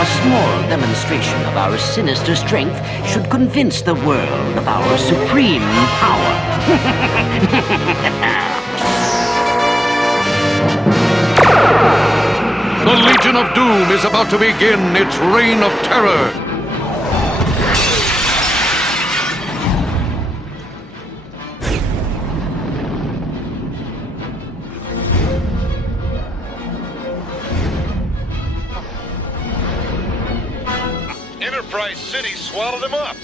A small demonstration of our sinister strength should convince the world of our supreme power. The Legion of Doom is about to begin its reign of terror. Enterprise City swallowed him up.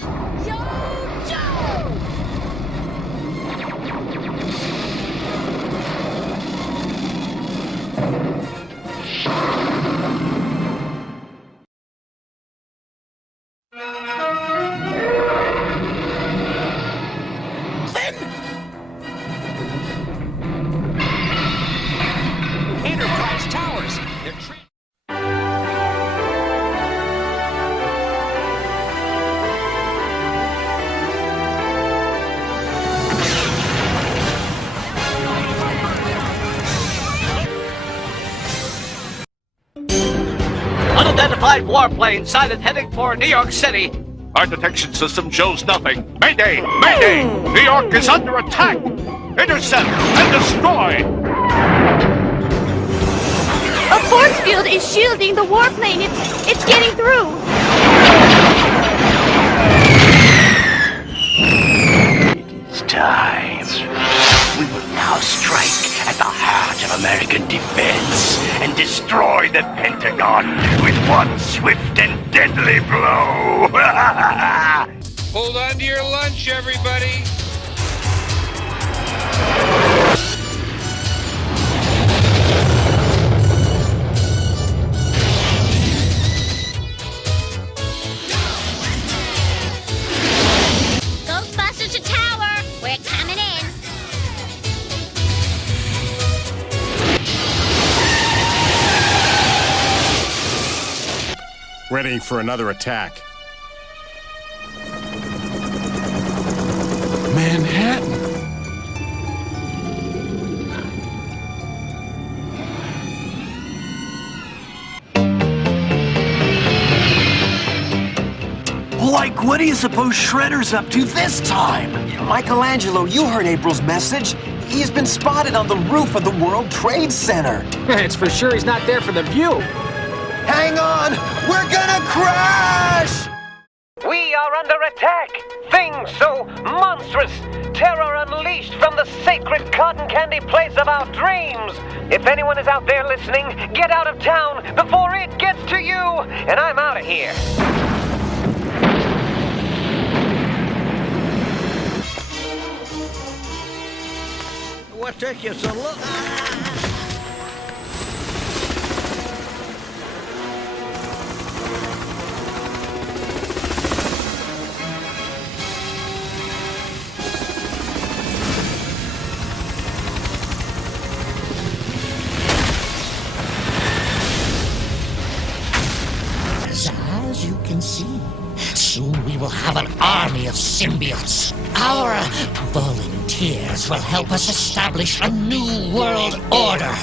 Enterprise Towers! Unidentified warplane sighted heading for New York City. Our detection system shows nothing. Mayday! Mayday! New York is under attack! Intercept and destroy! A force field is shielding the warplane. It's getting through. It's time. We will now strike at the heart of American defense and destroy the Pentagon with one swift and deadly blow. Hold on to your lunch, everybody. Ghostbusters to tower. We're coming in. Ready for another attack. Manhattan. Like, what do you suppose Shredder's up to this time? Michelangelo, you heard April's message. He's been spotted on the roof of the World Trade Center. It's for sure he's not there for the view. Hang on! We're gonna crash! We are under attack. Things so monstrous. Terror unleashed from the sacred cotton candy place of our dreams. If anyone is out there listening, get out of town before it gets to you. And I'm out of here. What took you so long? As you can see, soon we will have an army of symbiotes. Our volunteers will help us establish a new world order.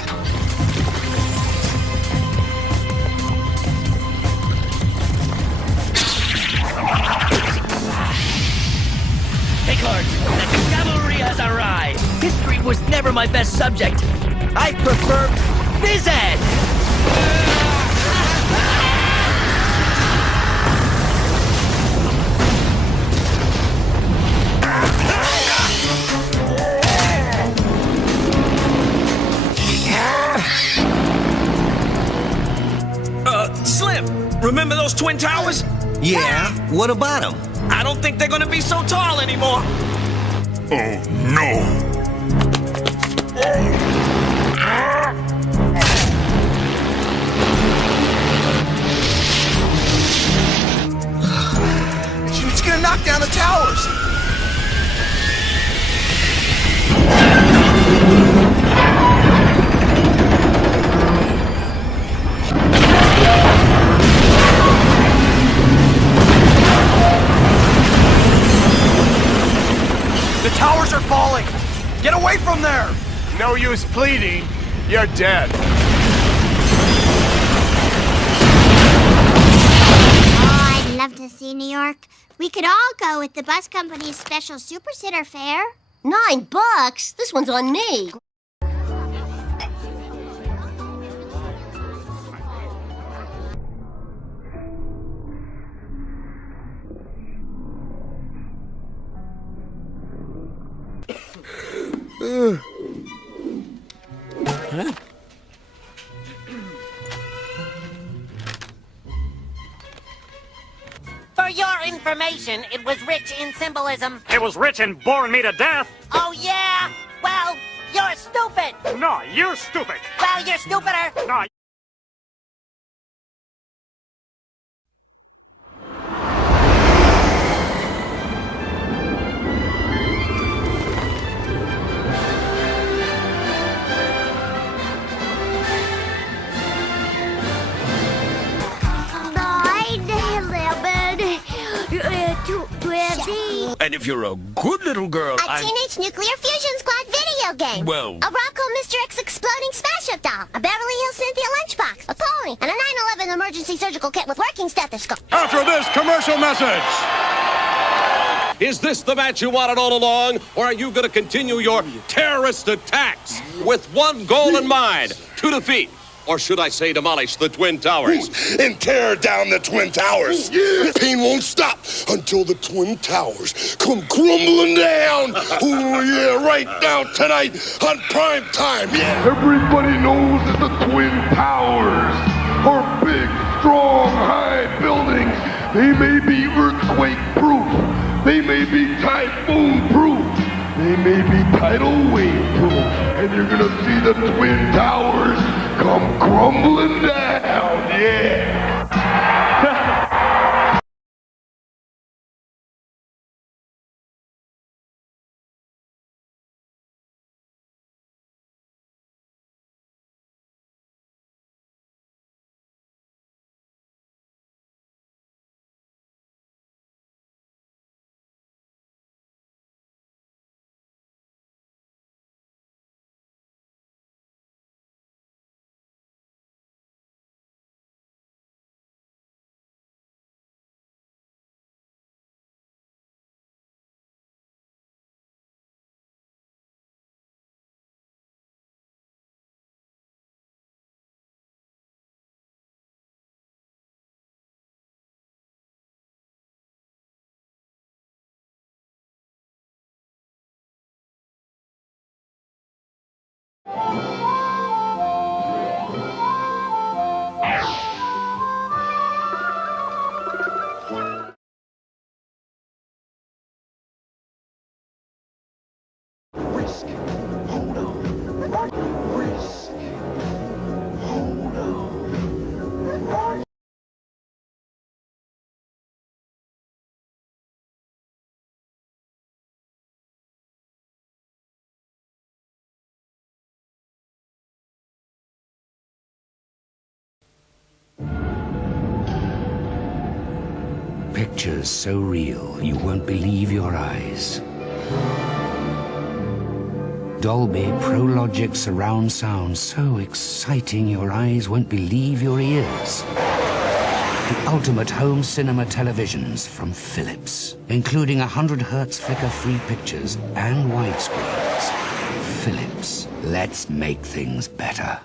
Hey, Lord, the cavalry has arrived. History was never my best subject. I prefer phys ed. Slim, remember those twin towers? Yeah, what about him? I don't think they're gonna be so tall anymore. Oh, no! It's gonna knock down the towers! The towers are falling! Get away from there! No use pleading. You're dead. work. We could all go with the bus company's special super sitter fare. $9? This one's on me. Huh? For your information, it was rich in symbolism. It was rich in boring me to death. Oh, yeah? Well, you're stupid. No, you're stupid. Well, you're stupider. No. And if you're a good little girl, A Teenage Nuclear Fusion Squad video game. Well... A Rocco Mr. X exploding smash-up doll. A Beverly Hills Cynthia lunchbox. A pony. And a 9/11 emergency surgical kit with working stethoscope. After this commercial message! Is this the match you wanted all along? Or are you going to continue your terrorist attacks with one goal in mind? To defeat, or should I say demolish, the Twin Towers? And tear down the Twin Towers. The pain won't stop until the Twin Towers come crumbling down. Oh, yeah, right now, tonight, on prime time, yeah. Everybody knows that the Twin Towers are big, strong, high buildings. They may be earthquake-proof. They may be typhoon-proof. They may be tidal wave-proof. And you're gonna see the Twin Towers come crumbling down, yeah. Pictures so real you won't believe your eyes. Dolby Prologic surround sound so exciting your eyes won't believe your ears. The ultimate home cinema televisions from Philips, including 100 Hertz flicker-free pictures and widescreens. Philips, let's make things better.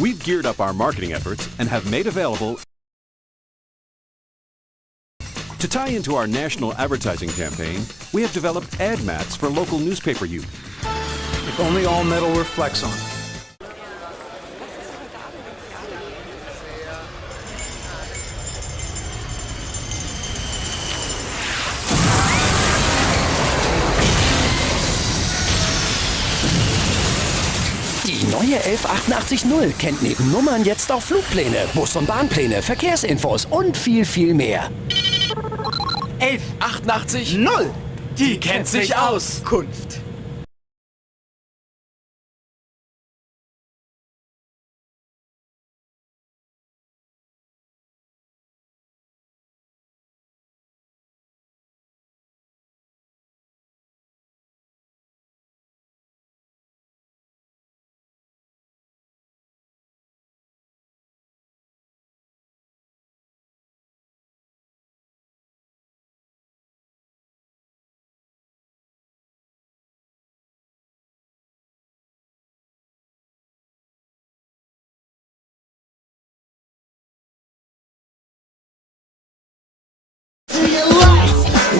We've geared up our marketing efforts and have made available to tie into our national advertising campaign, we have developed ad mats for local newspaper use. If only all metal were Flex-On. Die neue 11880 kennt neben Nummern jetzt auch Flugpläne, Bus- und Bahnpläne, Verkehrsinfos und viel, viel mehr. 11880, die kennt sich aus. Kunft.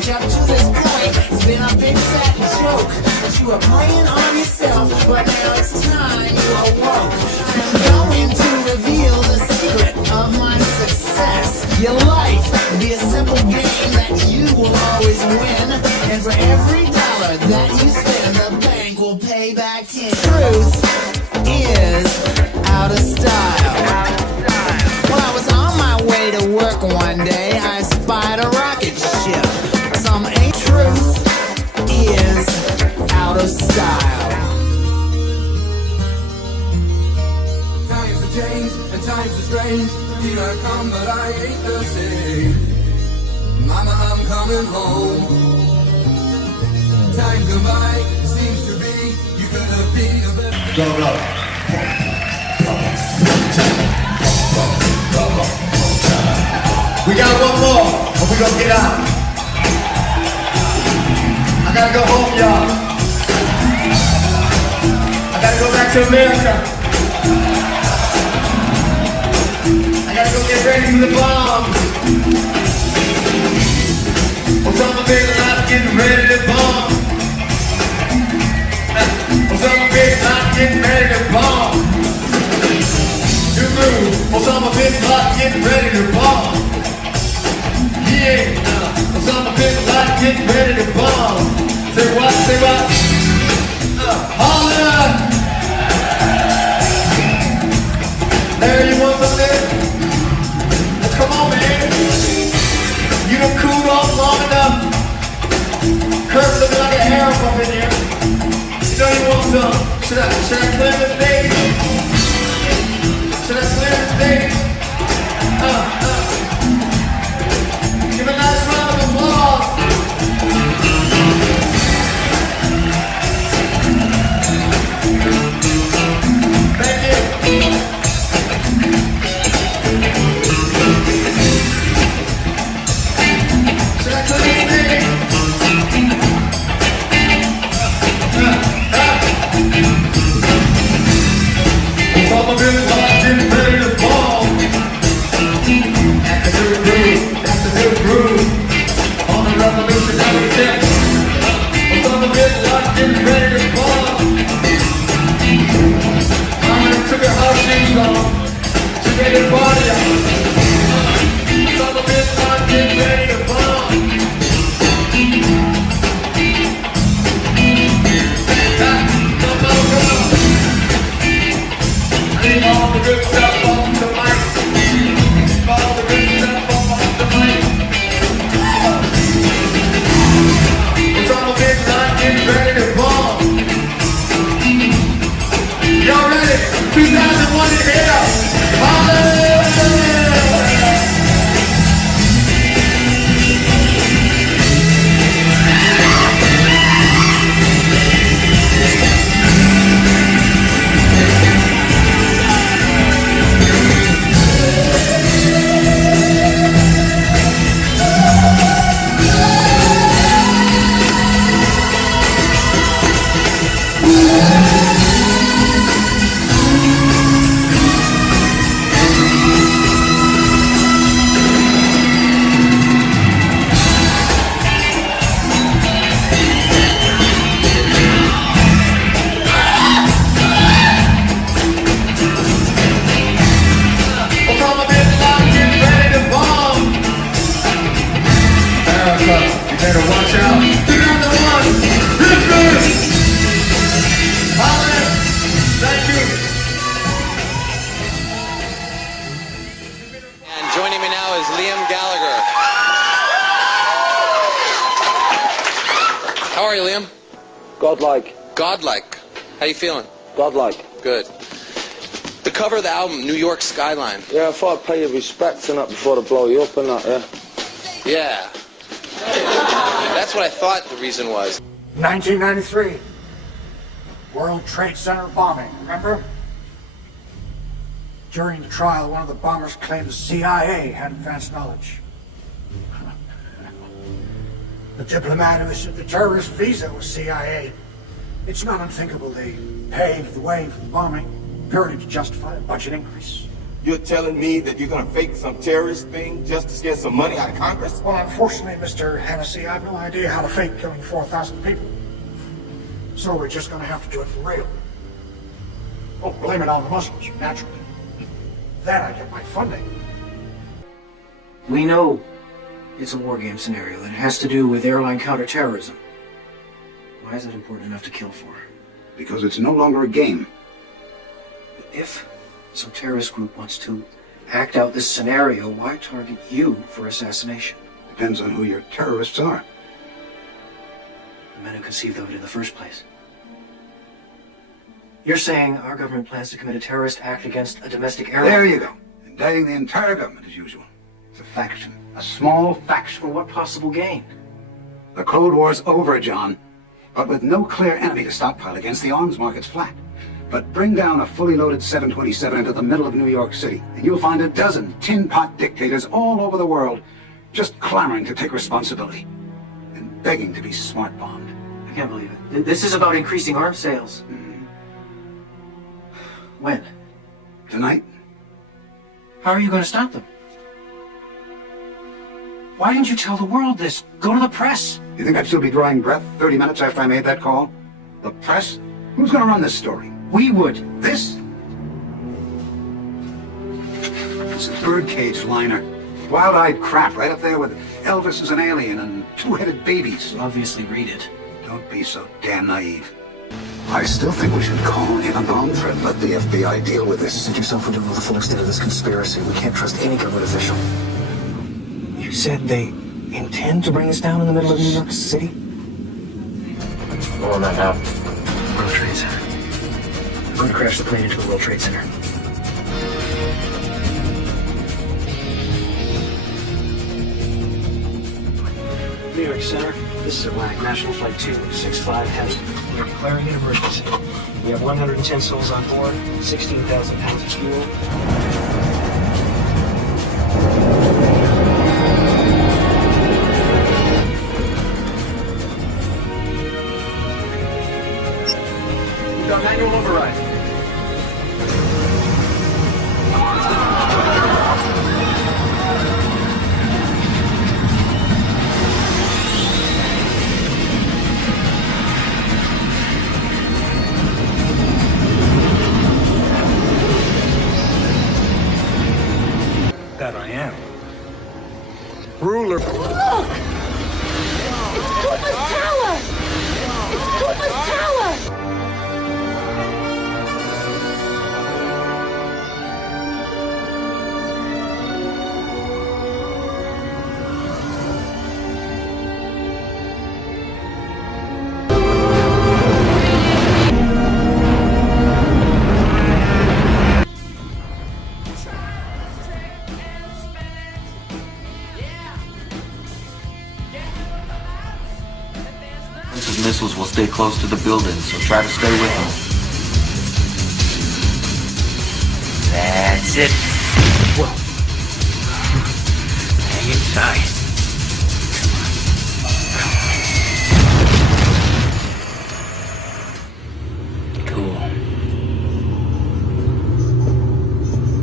which up to this point has been a big fat joke that you were playing on yourself, but now it's time you awoke. I'm going to reveal the secret of my success. Your life will be a simple game that you will always win, and for every dollar that you spend, the bank will pay back 10. Truth is out of style. Well, I was on my way to work one day, I spied a rocket ship. Some ain't truth is out of style. Times have changed and times are strange. Here I come, but I ain't the same. Mama, I'm coming home. Time gone by, seems to be you could have been a better. Go. We got one more, and we gonna get out. I gotta go home, y'all. I gotta go back to America. I gotta go get ready for the bomb. Osama bin Laden getting ready to bomb. Osama bin Laden getting ready to bomb. New move. Osama bin Laden getting ready to bomb. Yeah, Osama bin Laden getting ready to bomb. Say what? Say what? Holla! Larry, you want something? Come on, man. You done cooled off long enough. Kurt's looking like a harem up in here. You know you want some. Should I clear the stage? Should I clear the stage? Give a nice round of applause. Thank you. Should I clear the stage? Osama bin Laden getting ready to bomb. That's the new groove. That's the new groove. On the revolutionary tip. Osama bin Laden getting ready to bomb. Mama took her house shoes off. She made her body out. Osama bin Laden getting ready to bomb. All the good stuff off the mic. All the good stuff off the mic. Osama bin Laden getting ready to bomb. Y'all ready? 2001 is here. Osama bin Laden getting ready to bomb. America, you better watch out. 2001, Richmond. Holland, thank you. And joining me now is Liam Gallagher. How are you, Liam? Godlike. Godlike. How you feeling? Godlike. Good. The cover of the album, New York Skyline. Yeah, I thought I'd pay you respects and that before to blow you up and that, yeah. Yeah. That's what I thought the reason was. 1993. World Trade Center bombing, remember? During the trial, one of the bombers claimed the CIA had advanced knowledge. The diplomat who issued the terrorist visa was CIA. It's not unthinkable they paved the way for the bombing, purely to justify a budget increase. You're telling me that you're gonna fake some terrorist thing just to scare some money out of Congress? Well, unfortunately, Mr. Hennessy, I have no idea how to fake killing 4,000 people. So we're just gonna have to do it for real. Oh, blame it on the Muslims, naturally. Then I get my funding. We know it's a war game scenario that has to do with airline counterterrorism. Why is it important enough to kill for? Because it's no longer a game. If some terrorist group wants to act out this scenario, why target you for assassination? Depends on who your terrorists are. The men who conceived of it in the first place. You're saying our government plans to commit a terrorist act against a domestic airline? There you go. Indicting the entire government as usual. It's a faction. A small faction. For what possible gain? The Cold War's over, John. But with no clear enemy to stockpile against, the arms market's flat. But bring down a fully loaded 727 into the middle of New York City, and you'll find a dozen tin-pot dictators all over the world just clamoring to take responsibility and begging to be smart-bombed. I can't believe it. This is about increasing arms sales. When? Tonight. How are you going to stop them? Why didn't you tell the world this? Go to the press. You think I'd still be drawing breath 30 minutes after I made that call? The press? Who's going to run this story? We would. This? It's a birdcage liner. Wild-eyed crap right up there with Elvis as an alien and two-headed babies. You obviously read it. Don't be so damn naive. I still think we should call in a bomb threat. Let the FBI deal with this. Set yourself into the full extent of this conspiracy. We can't trust any government official. You said they intend to bring us down in the middle of New York City? Well, not now. World Trade Center. We're going to crash the plane into the World Trade Center. New York Center, this is Atlantic National Flight 265 Heavy. We're declaring an emergency. We have 110 souls on board, 16,000 pounds of fuel. We've got manual override. That I am. Ruler. Look! Koopa's Tower! Koopa's Tower! Missiles will stay close to the building, so try to stay with them. That's it. Whoa. Hang it tight.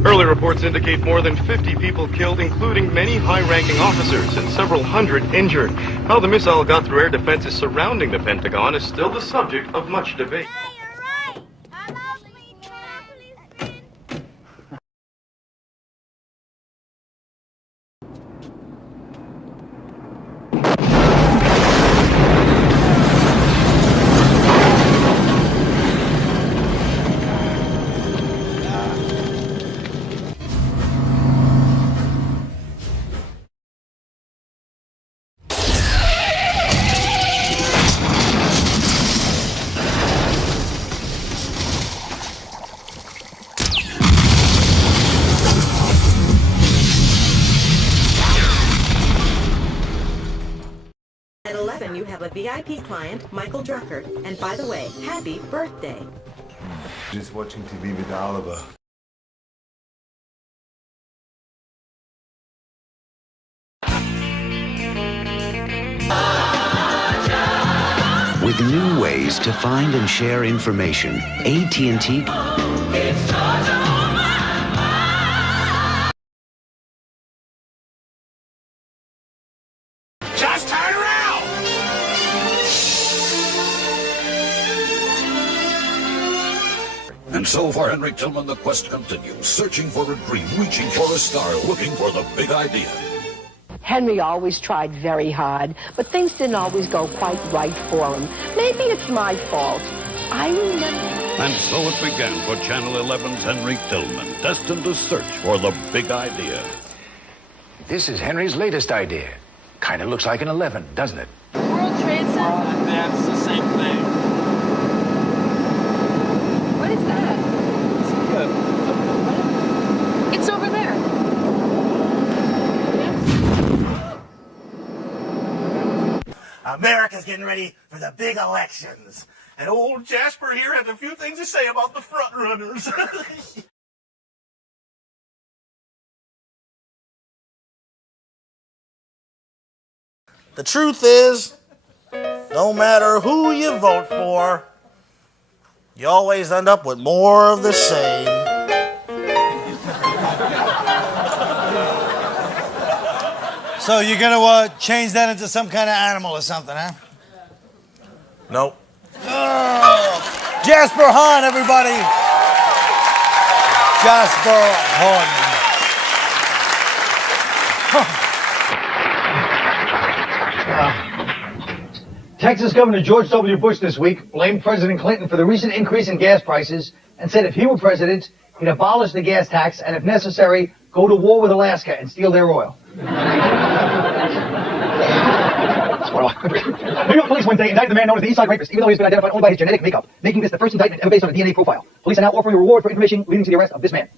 Early reports indicate more than 50 people killed, including many high-ranking officers and several hundred injured. How the missile got through air defenses surrounding the Pentagon is still the subject of much debate. At 11, you have a VIP client, Michael Drucker. And by the way, happy birthday. Just watching TV with Oliver. With new ways to find and share information, AT&T And so for Henry Tillman, the quest continues, searching for a dream, reaching for a star, looking for the big idea. Henry always tried very hard, but things didn't always go quite right for him. Maybe it's my fault. I remember. And so it began for Channel 11's Henry Tillman, destined to search for the big idea. This is Henry's latest idea. Kind of looks like an 11, doesn't it? World Trade Center? That's the same thing. What is that? It's over there. America's getting ready for the big elections. And old Jasper here has a few things to say about the front runners. The truth is, no matter who you vote for, you always end up with more of the same. So you're gonna change that into some kind of animal or something, huh? Nope. Oh, Jasper Hahn, everybody. Jasper Hahn. Texas Governor George W. Bush this week blamed President Clinton for the recent increase in gas prices and said if he were president, he'd abolish the gas tax and, if necessary, go to war with Alaska and steal their oil. New York police Wednesday indicted the man known as the East Side Rapist, even though he's been identified only by his genetic makeup, making this the first indictment ever based on a DNA profile. Police are now offering a reward for information leading to the arrest of this man.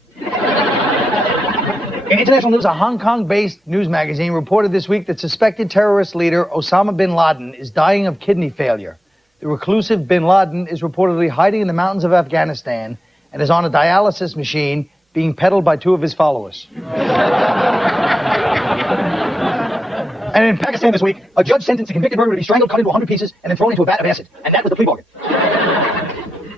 In international news, a Hong Kong-based news magazine reported this week that suspected terrorist leader Osama bin Laden is dying of kidney failure. The reclusive bin Laden is reportedly hiding in the mountains of Afghanistan and is on a dialysis machine being peddled by two of his followers. And in Pakistan this week, a judge sentenced a convicted murderer to be strangled, cut into 100 pieces, and then thrown into a vat of acid. And that was the plea bargain.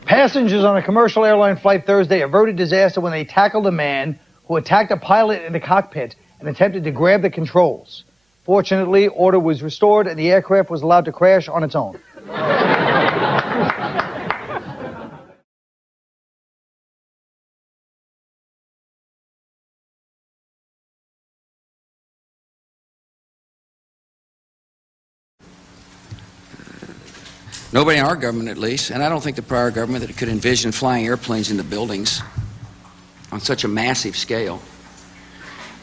Passengers on a commercial airline flight Thursday averted disaster when they tackled a man who attacked a pilot in the cockpit and attempted to grab the controls. Fortunately, order was restored and the aircraft was allowed to crash on its own. Nobody in our government, at least, and I don't think the prior government that could envision flying airplanes into buildings on such a massive scale.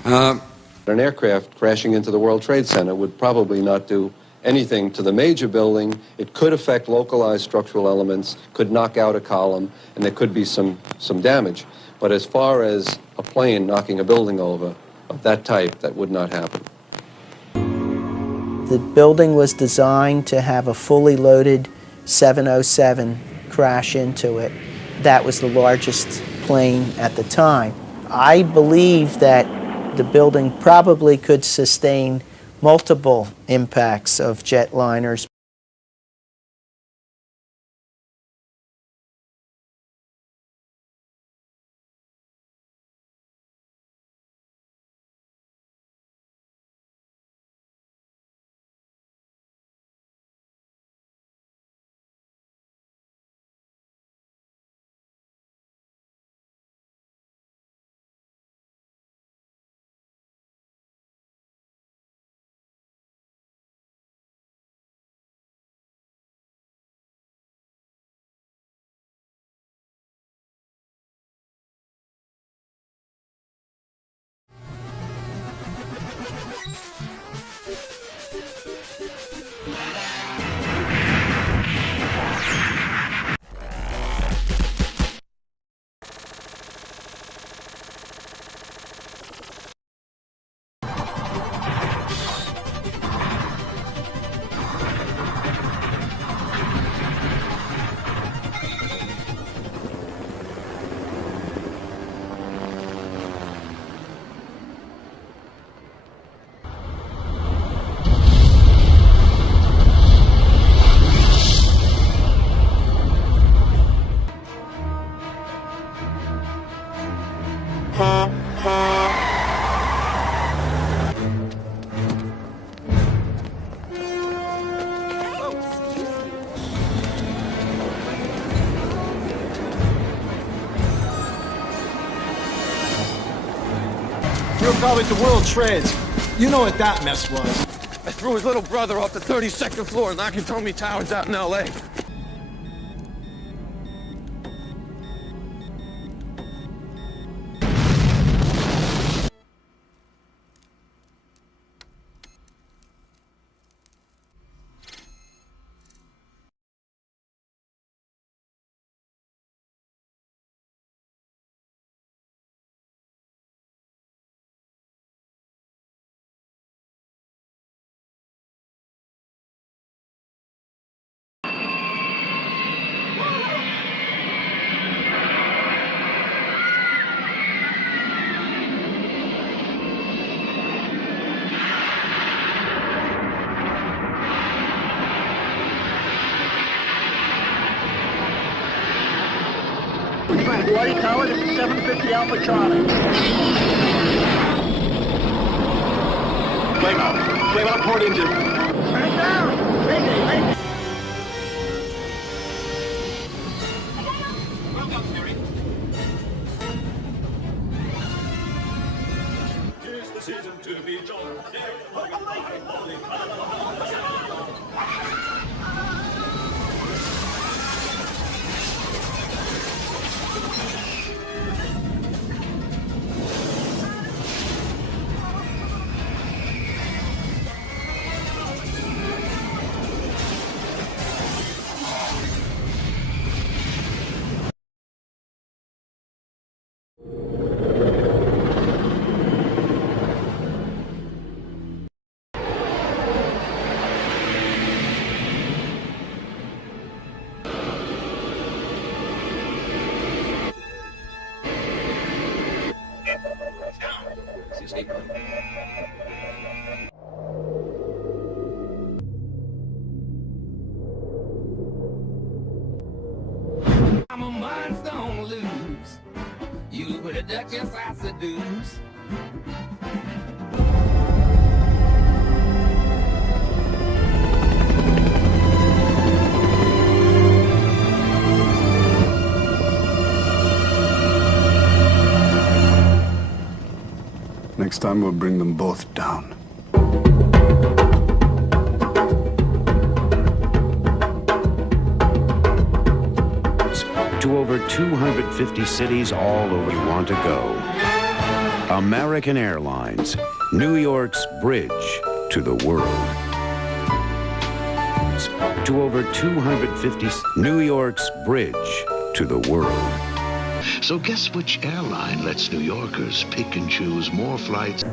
An aircraft crashing into the World Trade Center would probably not do anything to the major building. It could affect localized structural elements, could knock out a column, and there could be some damage. But as far as a plane knocking a building over of that type, that would not happen. The building was designed to have a fully loaded 707 crash into it. That was the largest plane at the time. I believe that the building probably could sustain multiple impacts of jetliners. were probably at the World Trades. You know what that mess was. I threw his little brother off the 32nd floor of Nakatomi Towers out in L.A. Hawaii Tower, this is 750 Alpha Charlie. Flame out port engine. Turn it down. Mayday. Well done, Terry. Tis the season to be John. I'm a mind don't lose. You put a duck, yes I seduce. Next time we'll bring them both down. To over 250 cities all over you want to go. American Airlines, New York's bridge to the world. To over 250, New York's bridge to the world. So guess which airline lets New Yorkers pick and choose more flights?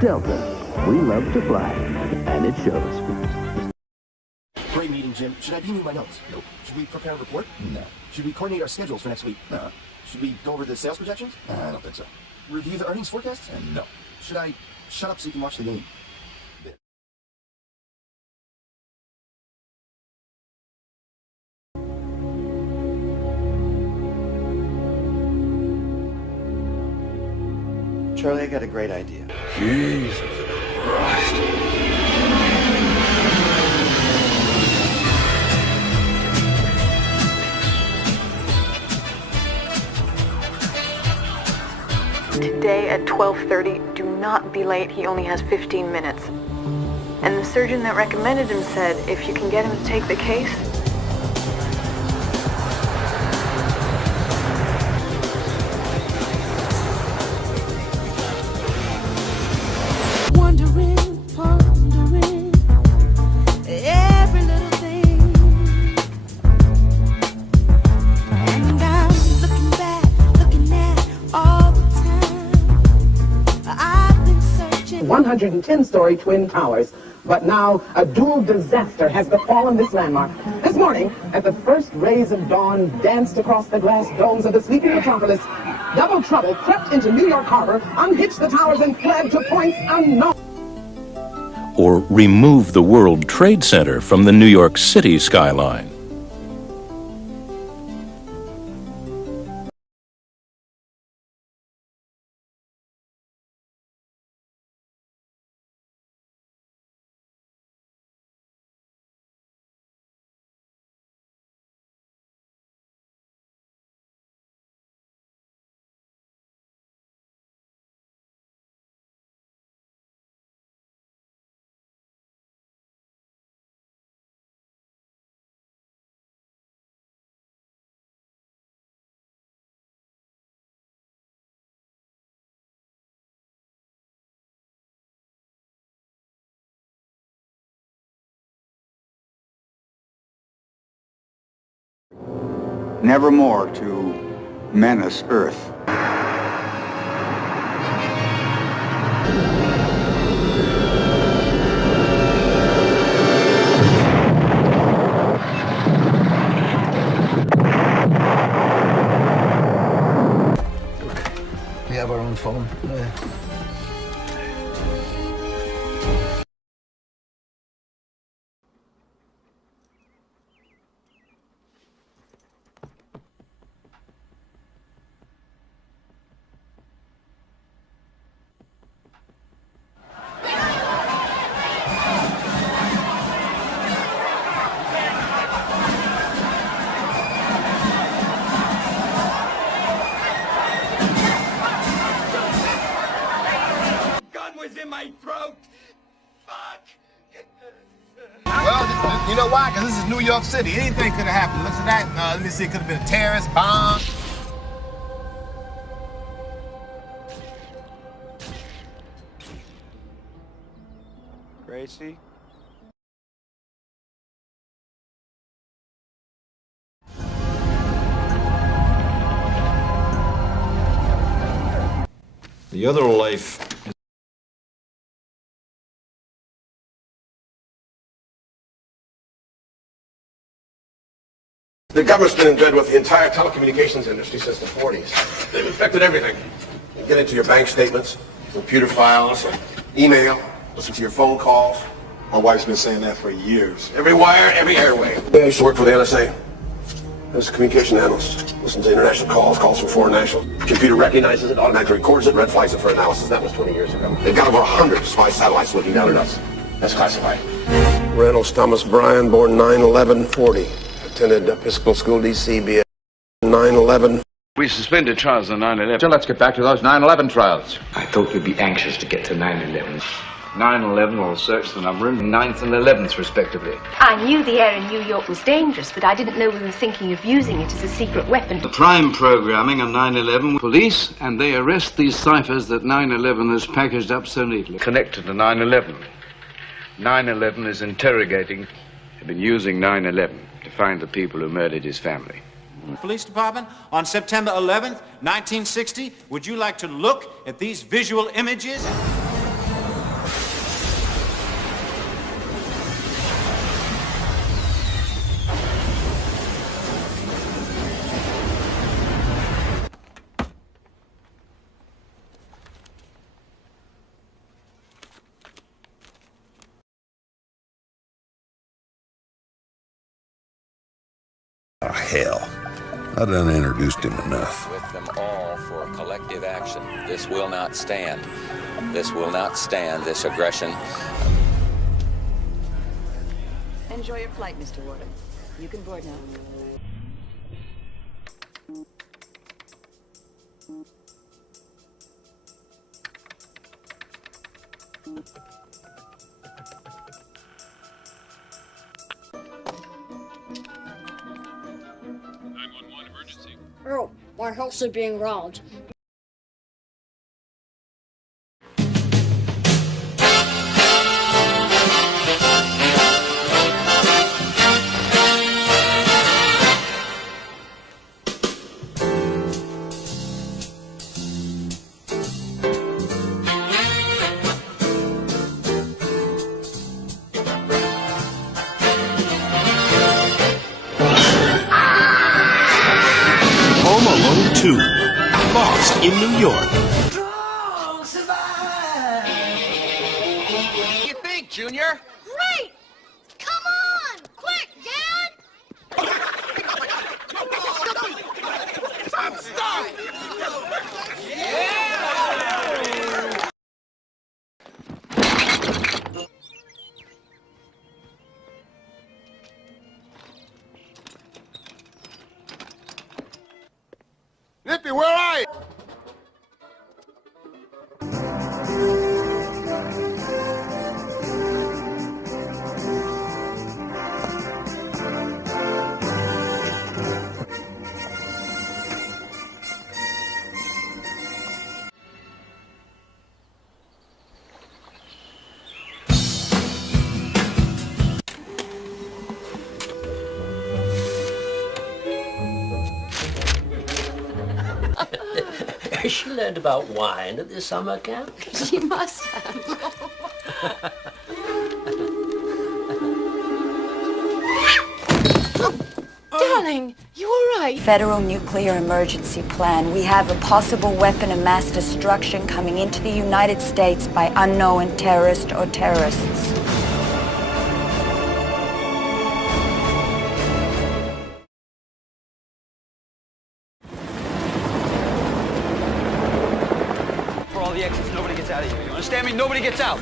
Delta. We love to fly, and it shows. Great meeting, Jim. Should I renew my notes? Nope. Should we prepare a report? No. Should we coordinate our schedules for next week? No. Should we go over the sales projections? I don't think so. Review the earnings forecasts? No. Should I shut up so you can watch the game? Charlie, I got a great idea. Jesus Christ. Today at 12:30, do not be late. He only has 15 minutes. And the surgeon that recommended him said, if you can get him to take the case, pondering every little thing. And I'm looking back, looking at all the time I've been searching. 110-story Twin Towers. But now a dual disaster has befallen this landmark. This morning, as the first rays of dawn danced across the glass domes of the sleeping metropolis, double trouble crept into New York Harbor, unhitched the towers, and fled to points unknown. Or remove the World Trade Center from the New York City skyline. nevermore to menace Earth. We have our own phone. Well, you know why? Because this is New York City. Anything could have happened. Look at that. Let me see. It could have been a terrorist bomb. Gracie? The other life is The government's been in bed with the entire telecommunications industry since the 40s. They've infected everything. You get into your bank statements, computer files, email, listen to your phone calls. My wife's been saying that for years. Every wire, every airway. I used to work for the NSA. As a communication analyst. Listen to international calls from foreign nationals. Computer recognizes it, automatically records it, red flags it for analysis. That was 20 years ago. They've got over 100 spy satellites looking down at us. That's classified. Reynolds Thomas Bryan, born 9/11/40. Attended Episcopal School, D.C., BA 9/11. We suspended trials on 9/11. So let's get back to those 9/11 trials. I thought you'd be anxious to get to 9/11. 9/11 will search the number in 9th and 11th, respectively. I knew the air in New York was dangerous, but I didn't know we were thinking of using it as a secret weapon. The prime programming on 9/11, police, and they arrest these ciphers that 9/11 has packaged up so neatly. Connected to 9/11. 9/11 is interrogating. They've been using 9/11 to find the people who murdered his family. Police Department, on September 11th, 1960, would you like to look at these visual images? Oh, hell. I done introduced him enough. With them all for collective action. This will not stand. This will not stand, this aggression. Enjoy your flight, Mr. Warden. You can board now. Oh, my house is being robbed. Home Alone 2, Lost in New York. What do you think, Junior? Great! Come on! Quick, Dad! Stop! Nippy, where are you? Has she learned about wine at this summer camp? She must have. Darling, you all right? Federal nuclear emergency plan. We have a possible weapon of mass destruction coming into the United States by unknown terrorist or terrorists. For all the exits, nobody gets out of here. You understand me? Nobody gets out.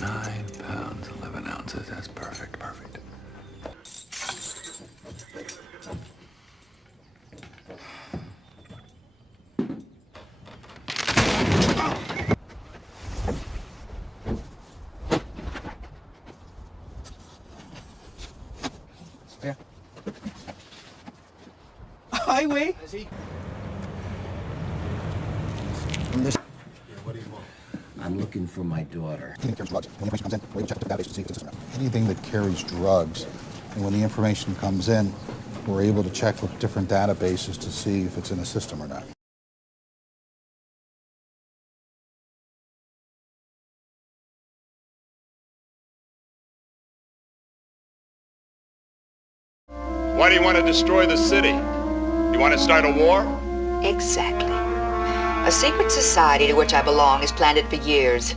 9 pounds, 11 ounces. That's perfect, perfect. Yeah. Highway. I'm looking for my daughter. Anything that carries drugs, and when the information comes in, we're able to check with different databases to see if it's in a system or not. Why do you want to destroy the city? You want to start a war? Exactly. A secret society to which I belong has planned it for years.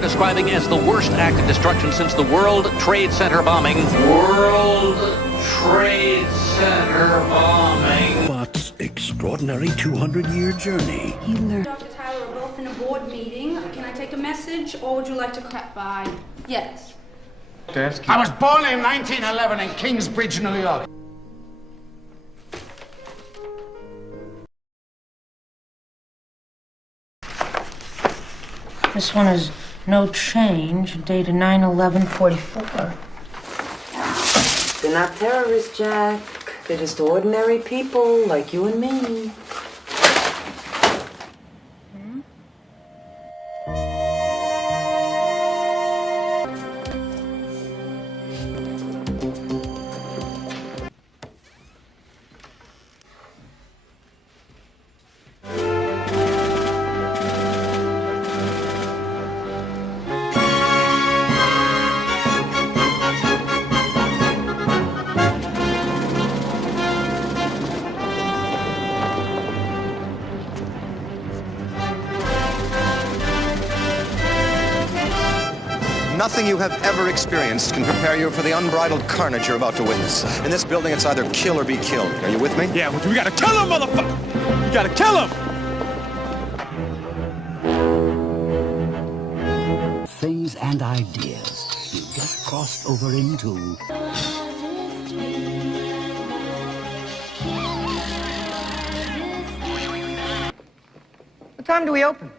Describing as the worst act of destruction since the World Trade Center bombing. World Trade Center bombing. But extraordinary 200-year journey. You learn. Dr. Tyler are both in a board meeting. Can I take a message, or would you like to clap by? Yes. I was born in 1911 in Kingsbridge, New York. This one is no change, dated 9/11/44. They're not terrorists, Jack. They're just ordinary people like you and me. Nothing you have ever experienced can prepare you for the unbridled carnage you're about to witness. In this building, it's either kill or be killed. Are you with me? Yeah, we gotta kill him, motherfucker! We gotta kill him! Things and ideas you've just crossed over into. What time do we open?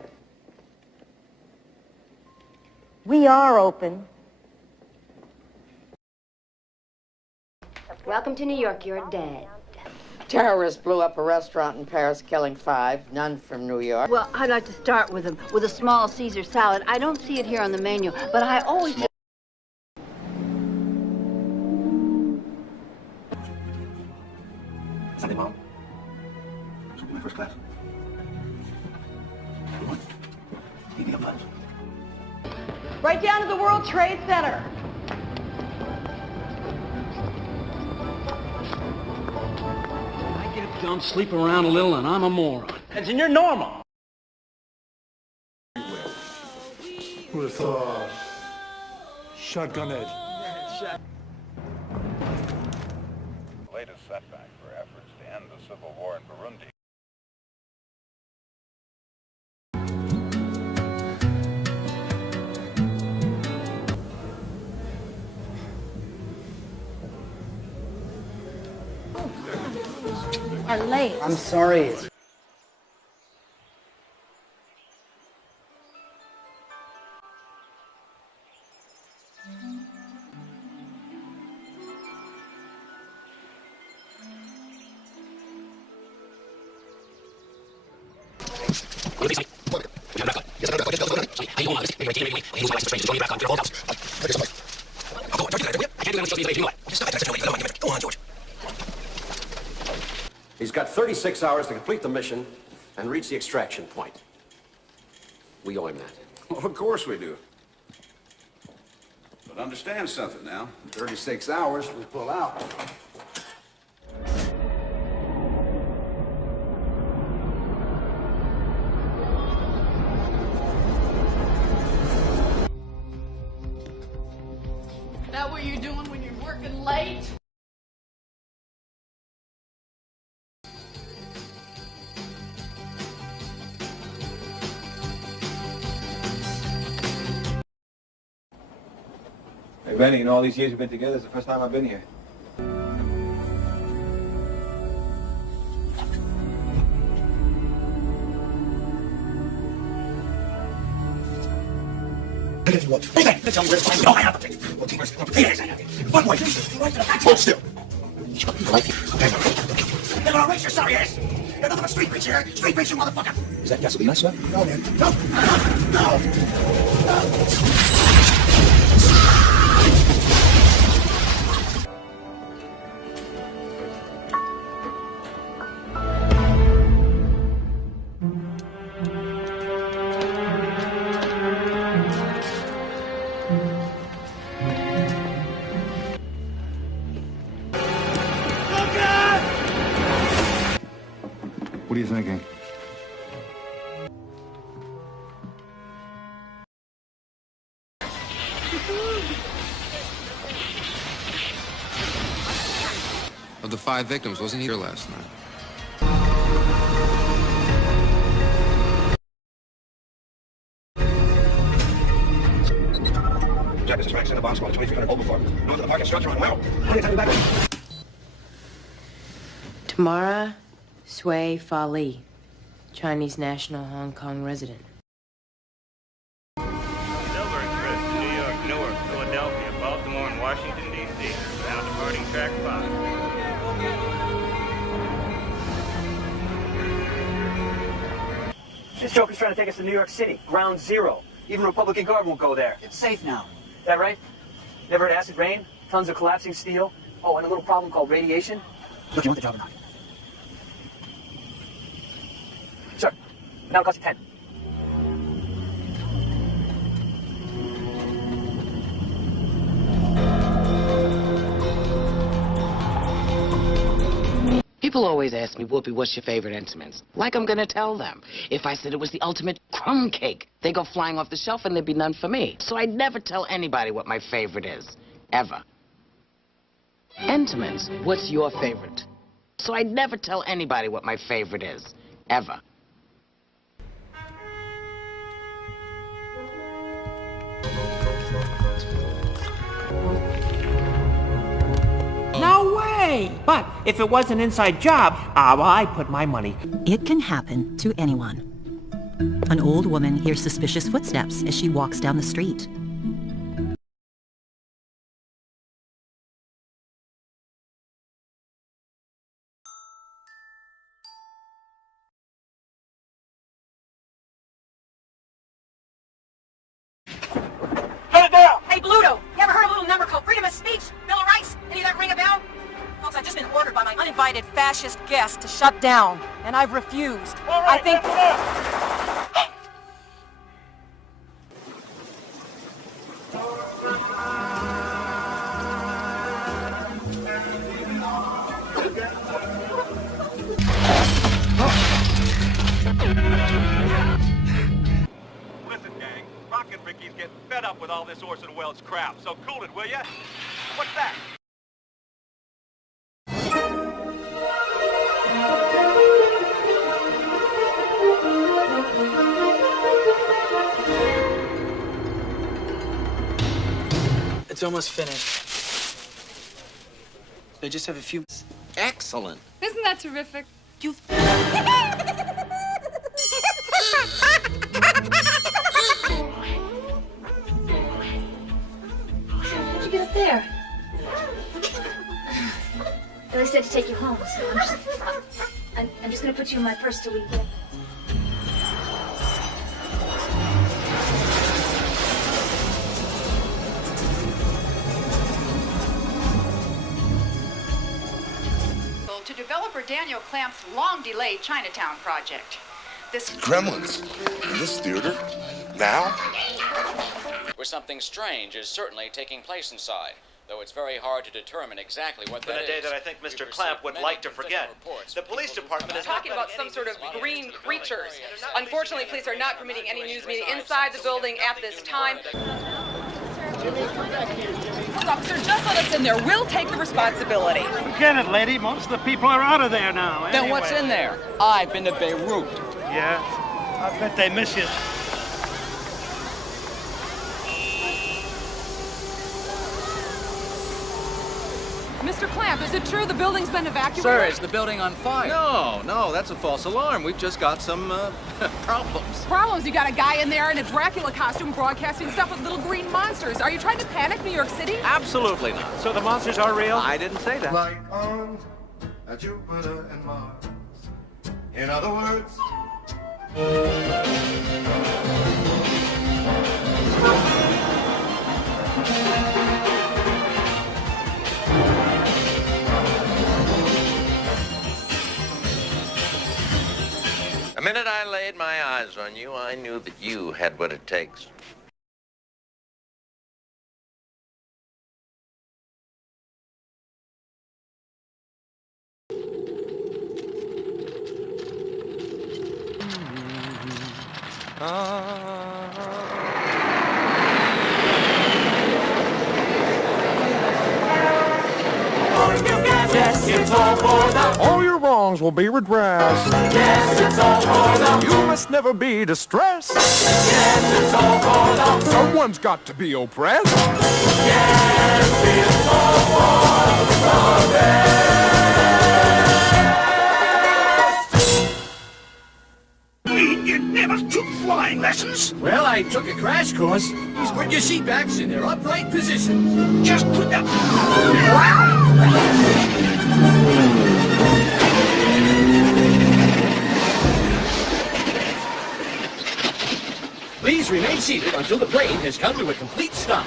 We are open. Welcome to New York. You're dead. Terrorists blew up a restaurant in Paris, killing 5, none from New York. Well, I'd like to start with a small Caesar salad. I don't see it here on the menu, but I always... Sunday, Mom. This will be my first class. Come on. Give me a punch. Right down to the World Trade Center. I get dumb, sleep around a little, and I'm a moron. And you're normal. With shotgun edge. Latest setback for efforts to end the civil war in Burundi. Are late. I'm sorry. He's got 36 hours to complete the mission and reach the extraction point. We owe him that. Well, of course we do. But understand something now. 36 hours, we pull out. That what you're doing when you're working late? Hey, Benny, in all these years we've been together, it's the first time I've been here. Hold still. They're gonna race your sorry ass. You're nothing but street preach here. Street preach, you motherfucker. Is that gasoline, sir? No, man. No. What are you thinking? Of the 5 victims, wasn't he here last night? Jack, this is Max in the box. 2300 over for. North of the parking structure on well. How do you back? Tamara Sui Fa Li, Chinese national Hong Kong resident. Delaware Express to New York, Newark, Philadelphia, Baltimore, and Washington, D.C. Now departing track 5. This joker's trying to take us to New York City, ground zero. Even Republican Guard won't go there. It's safe now. Is that right? Never had acid rain, tons of collapsing steel. Oh, and a little problem called radiation. Look, you want the job or not? Sir, now it costs you 10. People always ask me, Whoopi, what's your favorite Entenmann's? Like I'm gonna tell them. If I said it was the ultimate crumb cake, they go flying off the shelf and there'd be none for me. So I'd never tell anybody what my favorite is. Ever. Entenmann's, what's your favorite? So I'd never tell anybody what my favorite is. Ever. No way! But if it was an inside job, well, I'd put my money. It can happen to anyone. An old woman hears suspicious footsteps as she walks down the street. Shut it down! Hey, Bluto, you ever heard of a little number called freedom of speech? Bill of Rights? Any of that ring a bell? Folks, I've just been ordered by my uninvited fascist guest to shut down, and I've refused. I think... Listen, gang, Rocket Ricky's getting fed up with all this Orson Welles crap, so cool it, will ya? What's that? It's almost finished. They just have a few... Excellent. Isn't that terrific? You've... How'd you get up there? They said to take you home, so I'm just gonna put you in my purse till we get. developer Daniel Clamp's long-delayed Chinatown project. This Gremlins in this theater now? Where something strange is certainly taking place inside, though it's very hard to determine exactly what that is. It's been a day that I think Mr. Clamp would like to forget. The police department is talking about some sort of green creatures. Unfortunately, police are not permitting any news media inside the building at this time. Officer, just let us in there. We'll take the responsibility. Forget it, lady. Most of the people are out of there now. Then what's in there? I've been to Beirut. Yeah? I bet they miss you. Mr. Clamp, is it true the building's been evacuated? Sir, is the building on fire? No, that's a false alarm. We've just got some, problems. Problems? You got a guy in there in a Dracula costume broadcasting stuff with little green monsters. Are you trying to panic New York City? Absolutely not. So the monsters are real? I didn't say that. Like on Jupiter and Mars. In other words, The minute I laid my eyes on you, I knew that you had what it takes. All your wrongs will be redressed. Yes, it's all for the... You must never be distressed. Yes, it's all for the... Someone's got to be oppressed. Yes, it's all for the best. You never took flying lessons. Well, I took a crash course. Just put your seat backs in their upright positions. Just put that... Please remain seated until the plane has come to a complete stop.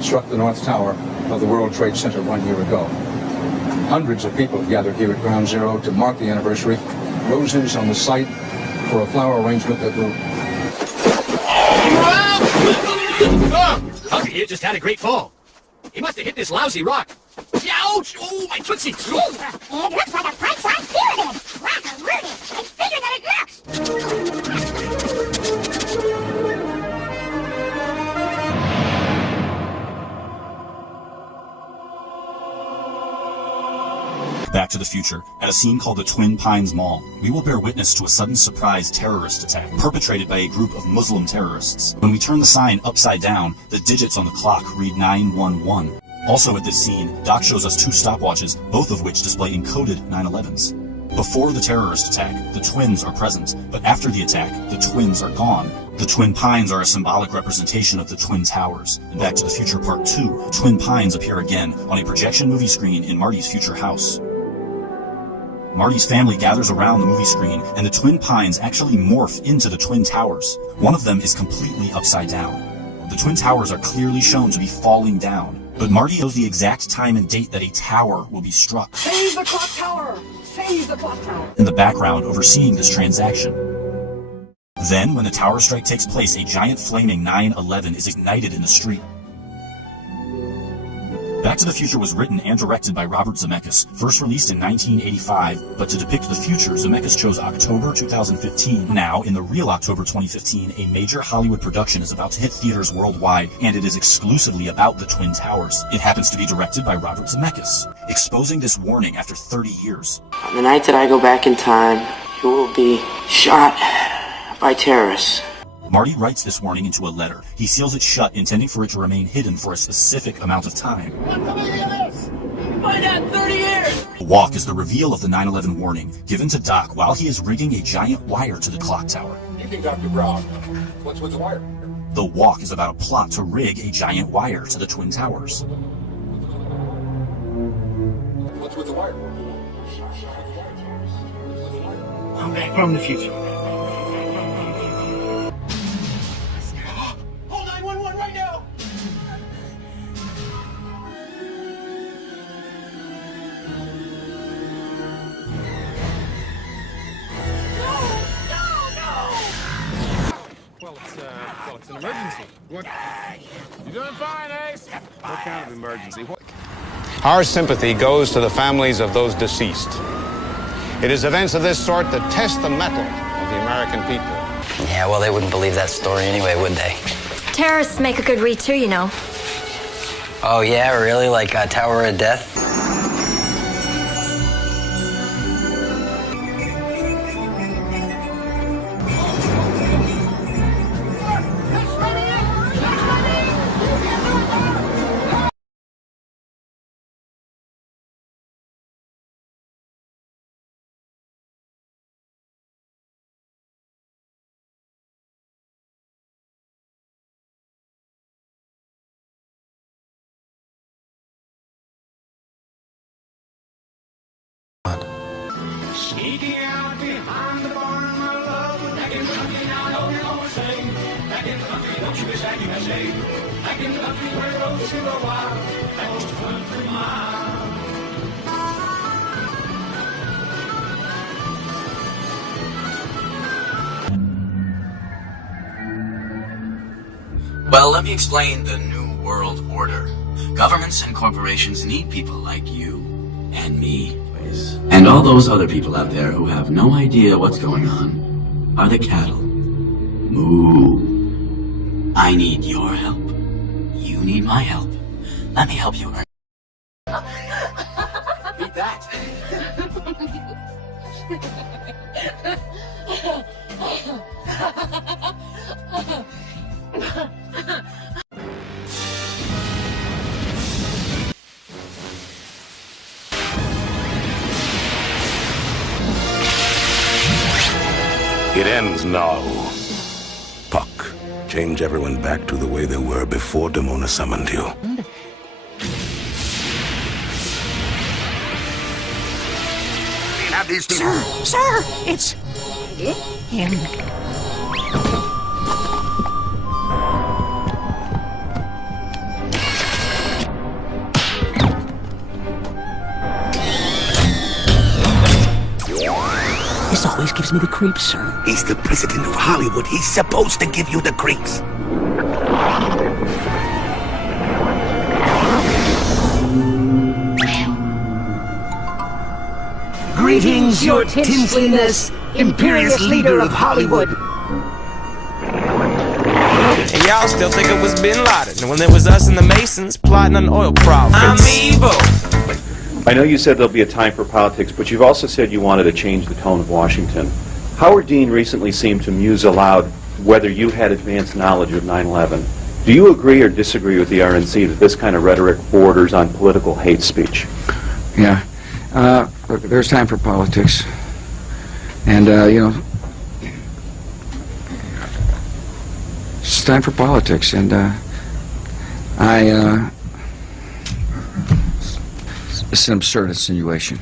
Struck the North Tower of the World Trade Center 1 year ago. Hundreds of people have gathered here at Ground Zero to mark the anniversary. Roses on the site for a flower arrangement that will... Hugger here just had a great fall. He must have hit this lousy rock. Ouch! Oh, my tootsie! It looks like a pint-sized pyramid. Rock-a-rooney. It's bigger than it looks. Back to the Future. At a scene called the Twin Pines Mall, we will bear witness to a sudden surprise terrorist attack perpetrated by a group of Muslim terrorists. When we turn the sign upside down, the digits on the clock read 911. Also at this scene, Doc shows us 2 stopwatches, both of which display encoded 911s. Before the terrorist attack, the twins are present, but after the attack, the twins are gone. The Twin Pines are a symbolic representation of the Twin Towers. In Back to the Future Part 2, Twin Pines appear again on a projection movie screen in Marty's future house. Marty's family gathers around the movie screen, and the Twin Pines actually morph into the Twin Towers. One of them is completely upside down. The Twin Towers are clearly shown to be falling down, but Marty knows the exact time and date that a tower will be struck. Save the clock tower! Save the clock tower! In the background, overseeing this transaction. Then, when the tower strike takes place, a giant flaming 911 is ignited in the street. Back to the Future was written and directed by Robert Zemeckis, first released in 1985, but to depict the future, Zemeckis chose October 2015. Now, in the real October 2015, a major Hollywood production is about to hit theaters worldwide, and it is exclusively about the Twin Towers. It happens to be directed by Robert Zemeckis, exposing this warning after 30 years. On the night that I go back in time, you will be shot by terrorists. Marty writes this warning into a letter. He seals it shut, intending for it to remain hidden for a specific amount of time. What's the meaning of this? Find out in 30 years! The walk is the reveal of the 911 warning, given to Doc while he is rigging a giant wire to the clock tower. Evening, Dr. Brown. What's with the wire? The walk is about a plot to rig a giant wire to the Twin Towers. What's with the wire? I'm back from the future. Call 911 right now! Well, it's an emergency. What? You doing fine, Ace? What kind of emergency? What? Our sympathy goes to the families of those deceased. It is events of this sort that test the mettle of the American people. Yeah, well, they wouldn't believe that story anyway, would they? Terrorists make a good read too, you know. Oh, yeah, really? Like Tower of Death? Sneaking out behind the barn, my love. Back in the country, now I know you're gonna say. Back in the country, don't you wish that you had stayed? Back in the country where roses grow wild. That was 23 miles. Well, let me explain the New World Order. Governments and corporations need people like you and me. And all those other people out there who have no idea what's going on are the cattle. Moo. I need your help. You need my help. Let me help you earn. Beat that. It ends now. Puck, change everyone back to the way they were before Demona summoned you. Have these two. Sir, it's him. This always gives me the creeps, sir. He's the president of Hollywood. He's supposed to give you the creeps. Greetings, your tinseliness, imperious leader of Hollywood. And y'all still think it was Bin Laden when there was us and the Masons plotting on oil profits. I'm evil. I know you said there'll be a time for politics, but you've also said you wanted to change the tone of Washington. Howard Dean recently seemed to muse aloud whether you had advanced knowledge of 9/11. Do you agree or disagree with the RNC that this kind of rhetoric borders on political hate speech? Yeah. Look, there's time for politics. And, you know, it's time for politics. And, it's an absurd insinuation.